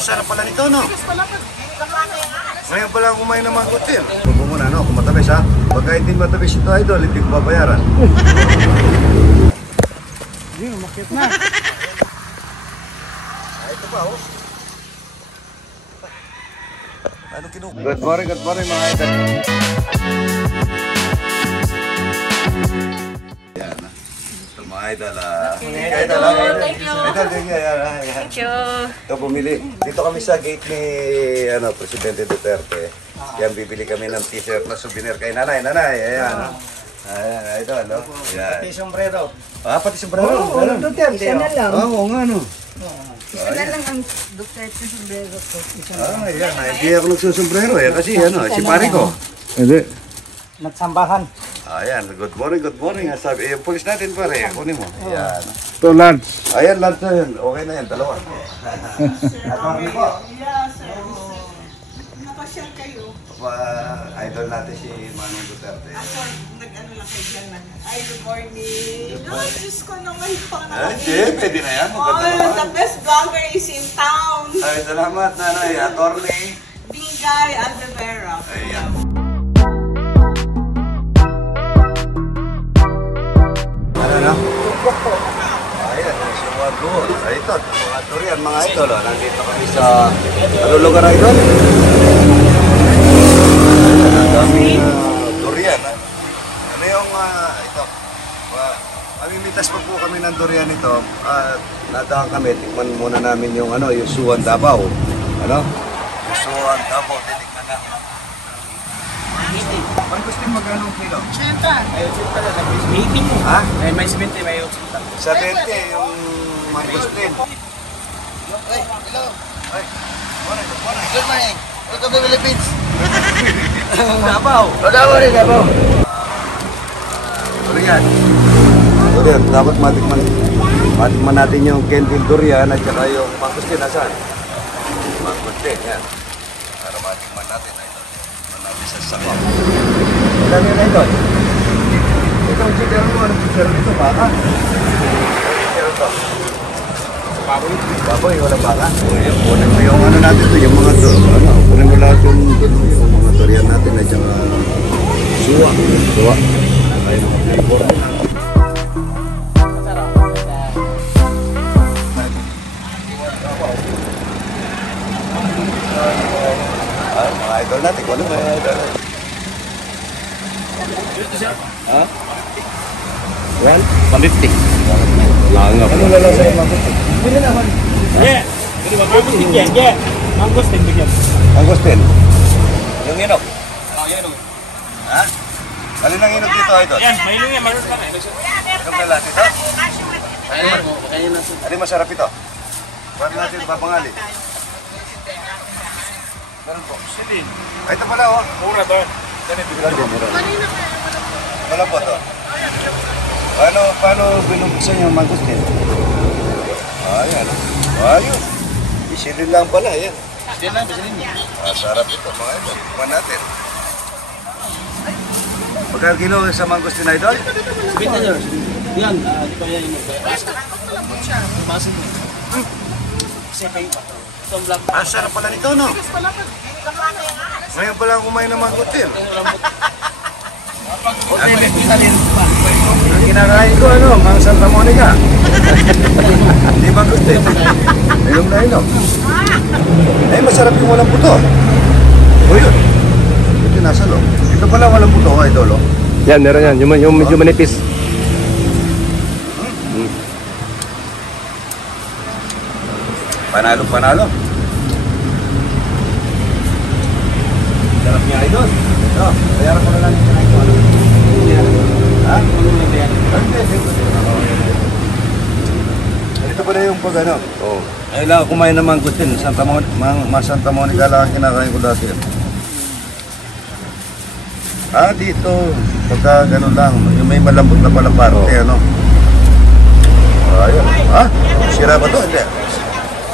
Sarap pala nito, no? Ngayon pala kumain ng mangkutin. Huwag muna, no? Kung matabis, ha? Pagka hindi matabis ito, idol, hindi ko babayaran. Yun, makit na. Ito pa, oh. Ano good morning, mga idol. Yan, ito mga idol. Thank you. Thank you. Ito, bumili. Dito kami sa gate ni Presidente Duterte. Yan, bibili kami ng t-shirt na souvenir kay nanay. Ayan. Ayan, ito, ano? Pati sombrero. Pati sombrero. Oo, Duterte. Isa na lang. Oo, nga, no? Isa na lang ang Duterte sombrero ko. Ayan. Hindi ako nagsusombrero, kasi si pare ko. Hindi. Nagsambahan. Ayan, good morning. Sabi, yung pulis natin pare, kunin mo. Ayan. Ito, lunch. Ayan, lunch na yun. Okay na yan, dalawa. Attorney po. Nakasyal kayo. Idol natin si Manong Duterte. Nag-ano lang kayo dyan na. Ay, good morning. Ay, Diyos ko naman pa na. Pwede na yan. The best vlogger is in town. Ay, salamat nanay. Attorney. Bigay Alvera. Ayan. Ano? Ayan, sumago. Ito, mga durian, mga idol. Nandito kami sa, ano lugar na idol? Ang daming durian. Ano yung, ito, mamimitas pa po kami ng durian ito. Nadaan kami, tikman muna namin yung, yung Suwan Davao. Yung Suwan Davao, titikman namin. Mangustin magkano ang kilo? 80. May 80 na sa meeting mo. Ha? May 70, may 80. Sa 20, yung mangustin. Hey, hello. Ay, morning. Good morning. Welcome to Philippines. Davao. Davao rin, Davao. Durian. Durian, dapat matikman. Matikman natin yung Kenville durian at saka yung mangustin. Nasaan? Mangustin, yan. Para matikman natin. Matikman natin sa sabaw. Ilan yun na ito? Ito ang chichero mo. Anong chichero nito? Baka? Anong chichero ito? Baboy. Baboy, walang baka? Kunin mo yung natin ito, yung mga kunin mo lahat yung mga durian natin at saka suwa. Ay, mga flavor. Mga idol natin, kung ano mga idol? Ha? 150. Langap. Ano lang sa'yo, mangustin? Bili naman. Yeah. Bili ba? Mangustin yan. Yeah. Mangustin bigyan. Mangustin? Yung inog? Oo, yan o. Ha? Alin ang inog dito, idol? Yan, may ilong yan. Mayroon lang. Inog na lahat ito? Alin masarap ito? Paano natin papangali? Meron po. Silin. Ay, ito pala, oh. Mura to. Ilan din, meron. Wala po to. Paano binubuksan yung mangustin? Ayan. Ayun. Isilin lang pala, yan. Silin lang, silin. Sarap ito, mga idol. Kuman natin. Magkano kilo sa mangustin, idol? 70 dollars. Yan, di pa yan yung basta. Basin mo. Kasi kayo pa. Itong vlog. Sarap pala nito, no? Ngayon pala kumain ng mangustin. Ang kinakain ko, Mang Santa Monica. Hindi mangustin. Ilong na ilong. Ay, masarap yung walang buto. O yun. Ito nasa loob. Ito pala walang buto, idol. Yan, meron yan. Yung medyo manipis. Panalo. Sarap niya, idol. Ito, bayaran ko na lang yung kinain ko. Ha? Ito pala yung pag Oo. Ay lang kumain ng mangustin. Santa Monica lang ang kinakain ko dati. Dito. Pagka gano'n lang. Yung may malambot na pala parte, ayun. Sira ba ito? Hindi.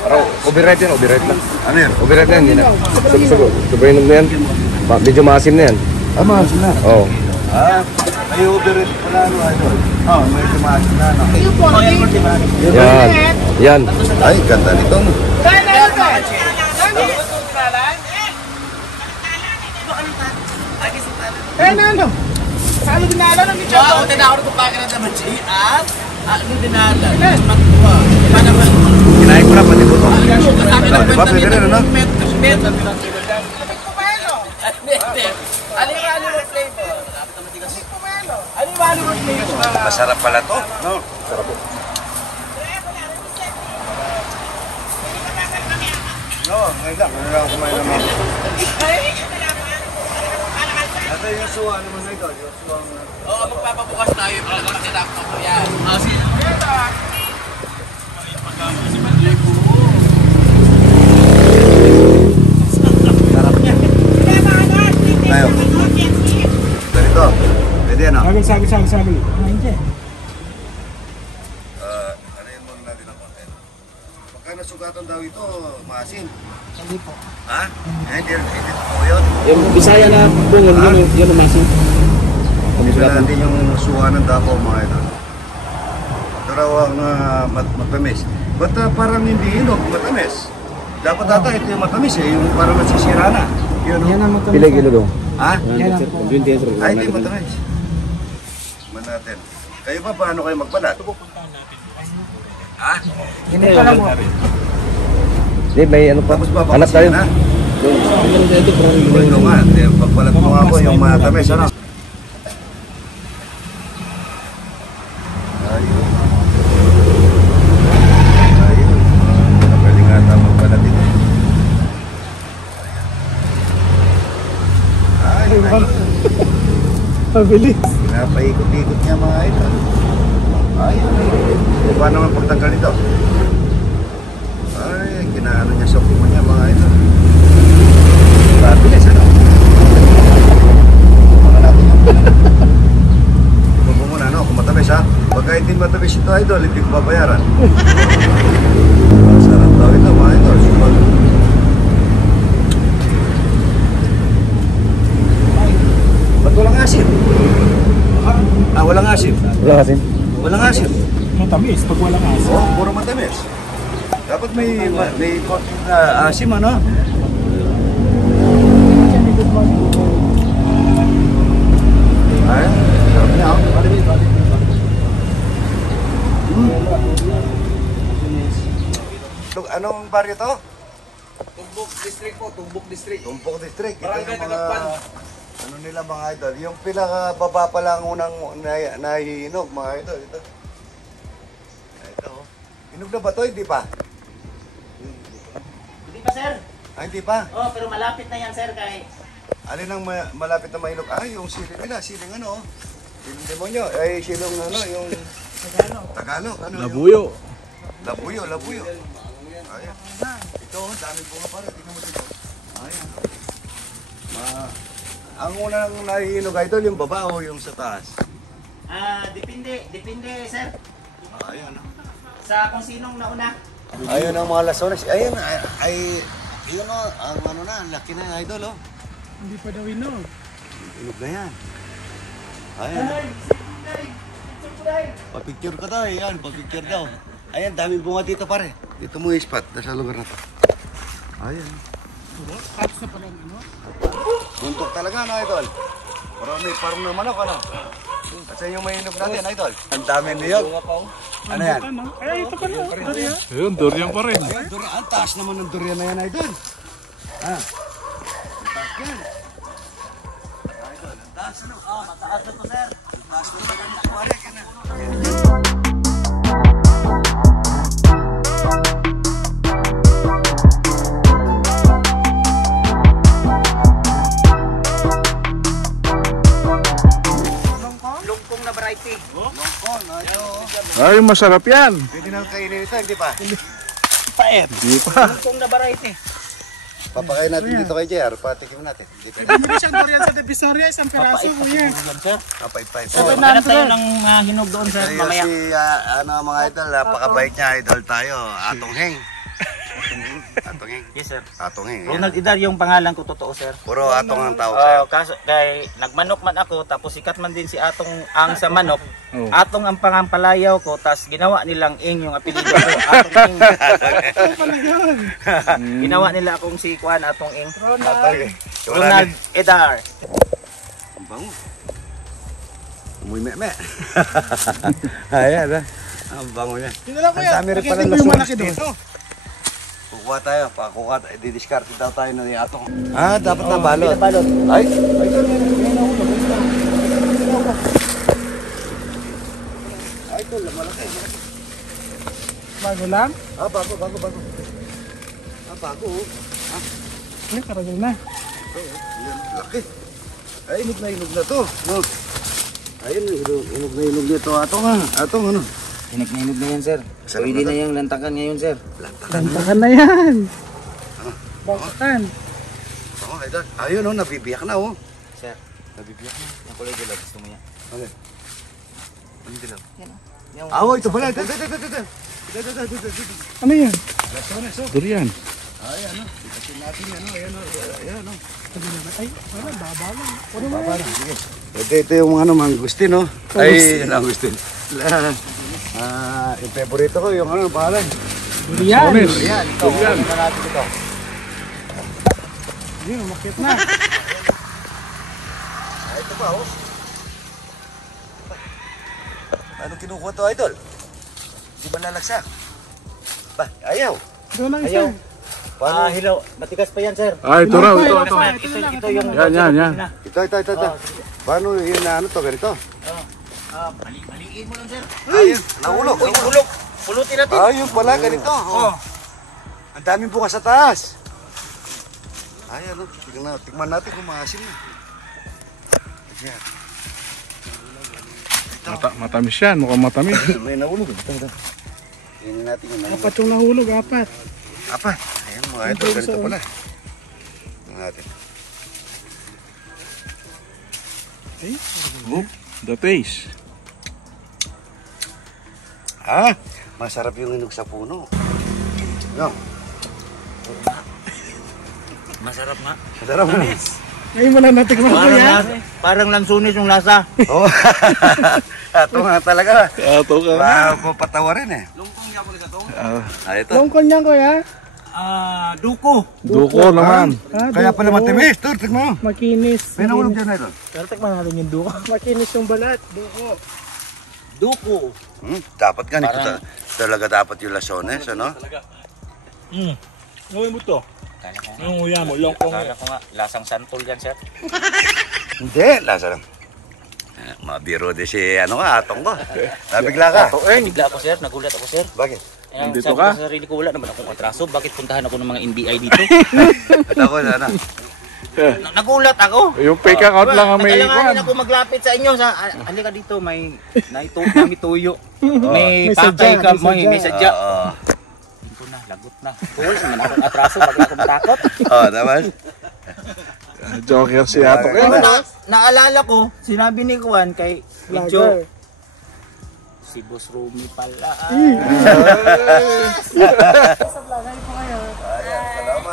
Parang override yan, override lang. Ano yan? Override na yan, hindi na. Sobrang na yan. Medyo maasim na yan. Maasim na. Oo. May overeat pala ano, idol. Oo, may tumasin na ano. Yan. Yan. Ay, ganda nito. Saan dinala ng video? Wow, tinawag ko pa ka na naman siya. At ano dinala? Magkuha. Kinain ko na pati buto. Di ba, pwede rin, ano? Ano yung flavor? Ano yung flavor? Masarap pala to. No? No, ngayon lang. Ngayon lang kumain naman. Ito yung suwa naman na ito. Yung suwa nga. Oo, magpapabukas tayo. Pagkakang sinakta ko yan. Sige. Tayo. Ganito. Pwede ano? Sabi. Ano yung muna natin ang content? Pagka nasugatan daw ito, maasin. Hindi po. Ha? Hindi po yun. Yung Bisaya na bungon, yun ang masin. Tignan natin yung suwa ng Davao mga ito. Ito raw ang matamis. Ba't parang hindi hinog, matamis? Dapat ata ito yung matamis eh, yung parang nasisira na. Yun, Yan ang matamis. Pila kilo dong? ha? Yan ang Ay, hindi matamis. Man natin. Kayo pa, paano kayo magbalat? Ha? Ganito lang po. Hindi, may ano pa. Tapos Hanap papakasin tayo. na. Ito nga, pagbalat mo nga po yung matamis, ano? Ayun. Ayun. Magaling nga tama pala dito. Ay, Pabilis. pinapaikot-ikot niya mga ito. Ayun. Paano naman pagtanggal ito? Ay, ginaano niya sa puma niya mga ito. Pabilis, ano? Mga natin yung Tignan mo muna, no? Kung matamis, ha? Pagka hindi matamis ito, idol, hindi ko babayaran. Sarap daw ito, mga idol. Super. Ba't walang asim? Ah, walang asim. Wala kasi. Walang asim. Matamis pag walang asa. Oo, puro matamis. Dapat may konting asim, ano? Ay, sarap niya, oh. Anong baryo to? Tumbok District po, Tumbok District. Tumpok District. Ito Barangay yung mga, Tagapan. ano nila mga idol. Yung pinakababa pa lang unang nahihinog mga idol. Ito. Ito. Oh. Hinog na ba to? Hindi pa? Hindi pa, sir. Ah, hindi pa. Oh, pero malapit na yan, sir, kay... Alin ang malapit na mahinog? Ay, yung siling nila. Siling ano? Siling demonyo. Ay, siling ano? Yung... Tagalog. Ano? Labuyo. Labuyo. Ayan. Ito, dami bunga para. Tingnan mo dito. Ayan. Ang unang nahihinog idol, yung baba o yung sa taas? Depende, sir. Ayan. Sa kung sinong nauna. Ayun ang mga lasones. Ayun, yun o, ang ano na, ang laki na idol, oh. Hindi pa daw inog. Inog na yan. Ayan. Pa-picture ka daw, yan, pa-picture daw. Ayan, daming bunga dito pare. Dito mo yung spot, nasa lugar na to. Ayan. Catch na pala ano? Buntok talaga, no, idol? Parang naman ako, ano? Kasi yung may inog natin, idol. Ang dami niyog. Ano yan? Ano? Ay, ito pala. Durian. Ayun, durian pa rin. Ay, durian. Ang taas naman ng durian na yan, idol. Ha? Ang taas yan. Idol, ang taas, ano? Oh, mataas na to, sir. Ang taas na talaga. Pare, ka na. Lungkong na variety. Longkon, ayun. Ay, masarap yan. Pwede nang kainin ito, hindi pa? Hindi pa. Lungkong na variety. Papakain natin dito kay JR, patikim natin. Dito. Bumili siyang durian sa Divisoria, isang piraso, kuya. Kapay-pay. Hanap tayo ng hinog doon, sir, Ayun mamaya. si, ano mga idol, napakabait niya, idol tayo, Atong Heng. Atongeng. Yes, sir. Atongeng. Ronald Idar yung pangalan ko, totoo, sir. Puro atong ang tawag sa'yo. Kaso kay nagmanok man ako tapos sikat man din si Atong ang sa manok. Oh. Atong ang pangampalayaw ko tas ginawa nilang Ing yung apelyido ko. Atong Ing. Ginawa nila akong si Juan Atong Ing. Atongeng. Ronald Idar. Ang bango. Umuy me. Ayan ah. Ang bango niya. Yun na lang kuya. Ang dami rin pala Nakita mo yung lasong malaki dito. dito. Kukuha tayo. Pakuha tayo. Didiscarte daw tayo ng atong. Ah, dapat na balot. Balot. Ay. Ay, ito. Malaki. Bago lang. Ah, bago. Ah, bago. Ay, karagal na. Yan, laki. Ay, inog na to. No. Ayun, inog na dito. Atong ano. Hinig na yan, sir. Pwede na yung lantakan ngayon, sir. Lantakan na yan. Bakakan. Oo, idol. Ayun, oh, nabibiyak na, oh. Sir, Nabibiyak na. yung kulay dilaw gusto mo yan. Okay. Ano dilaw? Yung Ah, oh, ito pala. Ito. Ano yan? Durian. Ay, ano. Itasin natin yan, oh. Ayan, oh. Ayan, oh. Ay, wala, baba lang. Ano mo Baba na, sige. Ito yung ano, mangustin, oh. Ay, mangustin. Yung favorito ko, yung ano, pangalan. Durian. Yan, ito. Durian. Ano natin ito? Hindi, umakit na. Ah, ito pa, oh. Paano kinukuha to, idol? Di ba lalagsak? Ba, ayaw. Doon lang isa. Paano? hilaw. Matigas pa yan, sir. Ah, ito raw. Ito. Ito yung... Yan. Ito. Paano yun na ano to, ganito? Maliin mo lang, sir. Ayun, nahulog. Uy, bulok. Pulutin natin. Ayun pala, ganito. Oh. Ang daming bukas sa taas. Ay, ano, tignan natin kung maasim na. Ayan. Matamis yan. Mukhang matamis. May nahulog. Ito. Tingnan natin yung nahulog. Apat yung nahulog, apat. Apa? Ayan mo, ito, ganito pala. Tingnan natin. The taste. Ah, masarap yung inog sa puno. Yo, Masarap nga. masarap na. Ngayon mo lang natikman ko yan. Parang lansunis yung lasa. Oh. Ito nga talaga. Ito ka. Mapapatawa rin eh. Lungkong niya ko nito. Ah, ito. Longkon yan kuya. Duko. Duko naman. Kaya pala matimis. Ito, tignan mo. Makinis. May nahulog dyan na ito. Pero tikman natin yung duko. Makinis yung balat. Duko. Duko. Dapat ganito talaga dapat yung lasones, ano? Gawin mo to. Yung uya mo, longkong. Kala ko nga, lasang santol yan, sir. Hindi, lasa lang. Mabiro din si ano ka, atong ko. Nabigla ka. Bigla ako, sir. Nagulat ako, sir. Bakit? Nandito Sabi ka? ko sa sarili ko, wala naman akong atraso. Bakit puntahan ako ng mga NBI dito? At ako na, ano? Nagulat ako. Yung fake account lang ang may Kailangan ikuan. ako maglapit sa inyo. Halika dito, may tuyo. May May patay sadya, ka, may may sadya. Oo. Ito na, lagot na. Wala naman akong atraso. Bakit ako matakot? Oo, naman. Joker si Ato. Pero naalala ko, sinabi ni Juan kay Medyo Vlogger. si Boss Rumi pala.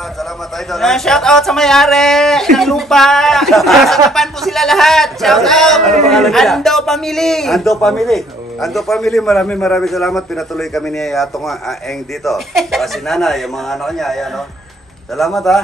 Salamat, idol. Shout out sa may-ari ng lupa. Sagapan po sila lahat. Shout out. Ando Family. Ando family, maraming salamat. Pinatuloy kami ni Atong Eng dito. Kasi nanay, yung mga anak niya, ayan o. Salamat ha.